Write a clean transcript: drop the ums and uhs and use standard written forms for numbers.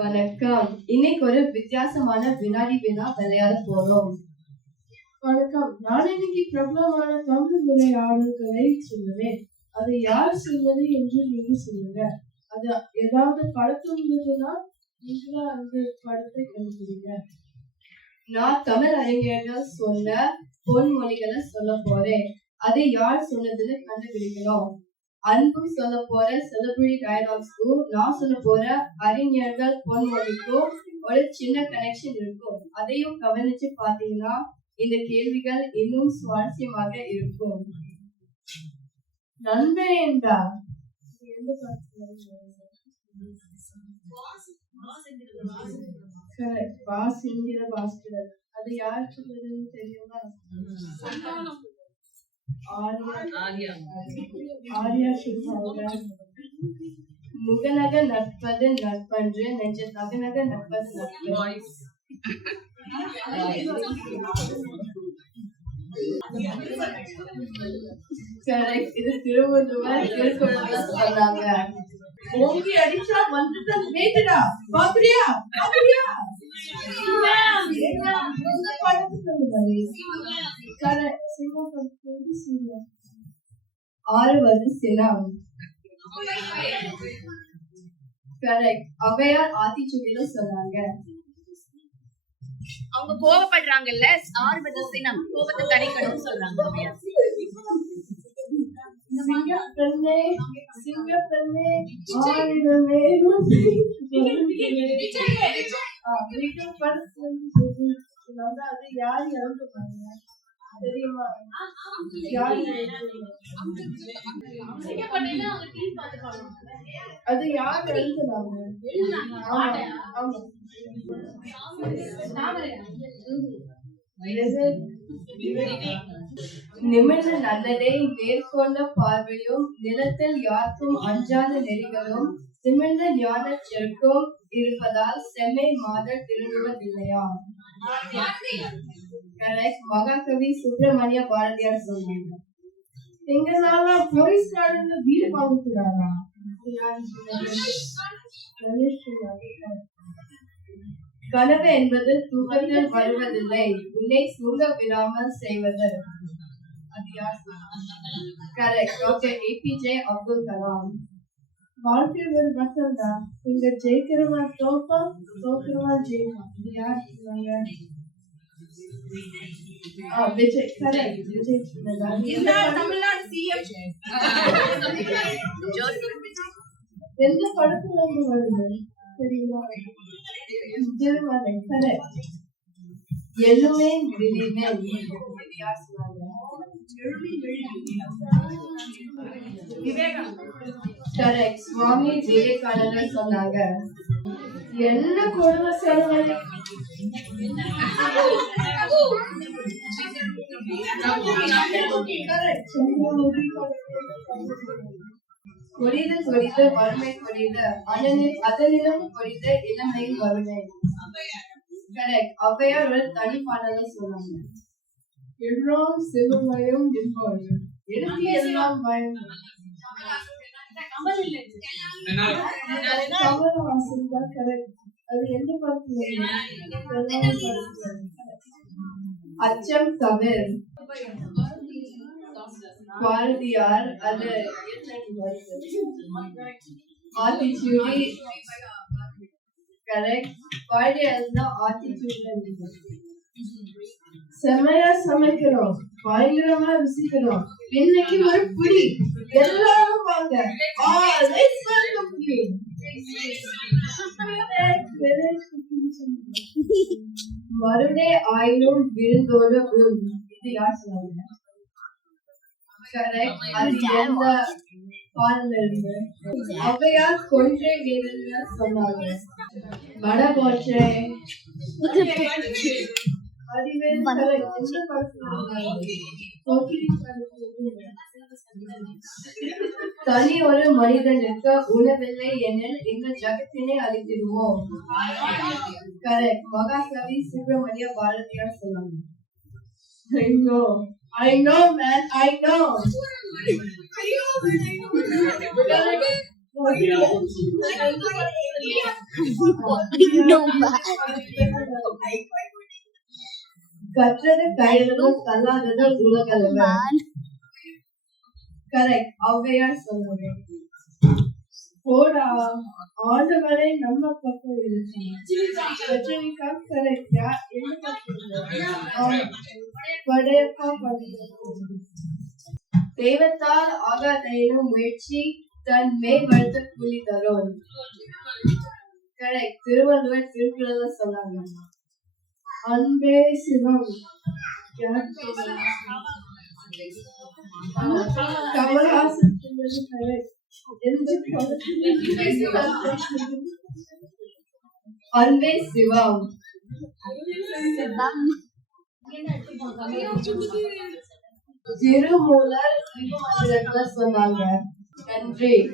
வணக்கம். இன்னைக்கு ஒரு வித்தியாசமான வினாடி வினா விளையாட போறோம். வணக்கம். நான் இன்னைக்கு பிரபலமான தமிழ் விளையாடுகளை சொல்லுவேன். அது யார் சொன்னது என்று நீங்க சொல்லுங்க. அது ஏதாவது படத்தில் இருந்ததுன்னா நீங்களா அந்த படத்தை கண்டுபிடிங்க. நான் தமிழ் அறிஞர்கள் சொன்ன பொன்மொழிகளை சொல்ல போறேன். அது யார் சொன்னதுன்னு கண்டுபிடிக்கணும். அன்பு சொல்ல போற செலிபிரிட்டி டயலாக்ஸ்க்கும் நான் சொல்ல போற அறிஞர்கள் பொன்மொழிக்கும் ஒரு சின்ன கனெக்ஷன் இருக்கும். அதையும் கவனிச்சு பாத்தீங்கன்னா இந்த கேள்விகள் இன்னும் சுவாரஸ்யமாக இருக்கும். நண்பேண்டா பாஸ்கரன். அது யார் சொல்றதுன்னு தெரியுமா? ஆர்யா சொல்லுவாங்க. முகநக நட்பது நட்பன்று நெஞ்ச தகநக நட்பது நட்பு. இது திருவள்ளுவர் திருக்குறள் சொன்னாங்க. ஓங்கி அடிச்சா வந்துட்டு வேட்டுடா பாக்குறியா ஆறுவது சினம். ஔவையார் ஆத்திச்சூடியில சொன்னாங்க. அவங்க கோவப்படுறாங்கல்ல, ஆறுவது சினம், கோபத்தை தணிக்கணும் சொல்றாங்க. சிங்கப்பெண்ணே அது யார் இறந்து தெரியுமா? அது யார் எழுதுனாங்க? நிமிர்ந்த நல்லதை மேற்கொண்ட பார்வையும் நிலத்தில் யாருக்கும் அஞ்சாத நெறிகளும் சிமிழ்ந்த ஞான செருக்கும் இருப்பதால் செம்மை மாதர் திரும்புவதில்லையா? மகாகவி சுப்பிரமணிய பாரதியார் சொன்னாங்க. எங்களால போலீஸ்காரங்க வீடு வாங்கக்கூடாதா? கனவு என்பது தூக்கத்தில் வருவதில்லை, உன்னை தூங்க விடாமல் செய்வது. Doctor APJ Abdul Kalam. வாழ்க்கை ஒரு பட்டம் தான், இங்க ஜெயிக்கிறவா தோப்பா, தோக்கிறவா ஜெயிப்பா. இது யார் சொன்னாங்க? விஜய். விஜய் தமிழ்நாடு சிஎம். எந்த படத்துல இருந்து வருது தெரியுமா? எழுமே விழிமே. சுவாமி விவேகானந்தர் சொன்னாங்க. என்ன கொடுமை செலவு. கொடிது கொடிது வறுமை கொடிது அதனிலும் கொடிது இளமையின் வறுமை. ஔவையார் ஒரு தனி பாடல சொன்னாங்க. எல்லாம் சிவமயம் என்பார்கள், எனக்கு எல்லாம் பயம். கமலஹாசன் தான் கரெக்ட். அது எந்த படத்துல? அச்சம் தவிர பாரதியார். அது ஆத்திச்சூடி. கரெக்ட். பாரதியார் தான் ஆத்திச்சூடி. செம்மையா சமைக்கிறோம், பயங்கரமா ருசிக்கிறோம், இன்னைக்கு ஒரு புடி, எல்லாரும் வாங்க. மருடே ஆயினும் விருந்தோடு உள். இது யார் சொன்னாங்க? ஔவையார் கொன்றை வீரர்கள் சொன்னாங்க. வடபோற்றை. தனி ஒரு மனிதனுக்கு உணவில்லை எனில் இந்த ஜகத்தினை அழித்திடுவோம். கரெக்ட். மகாகவி சுப்பிரமணிய பாரதியார் சொன்னாங்க. I know, man. I know. கற்றது கையளவும் கல்லாதது உலகளவு. கரெக்ட். ஔவையார் சொன்னது. போடா, ஆண்டவரை நம்ம பக்கம் இருக்கு. ரஜினிகாந்த் கரெக்டா? என்ன பக்கம்? படையப்பா படையப்பா. தெய்வத்தால் ஆகாதேனும் முயற்சி தன் மேல் வளர்த்த கூலி தரும். கரெக்ட். திருவள்ளுவர் திருக்குறள்ல சொன்னாங்க. அன்பே சிவம். யார் சொன்னாங்க? கமல்ஹாசன் சொன்னது correct. அன்பே சிவம். திருமூலர் திருமந்திரத்துல சொன்னாங்க. நன்றி.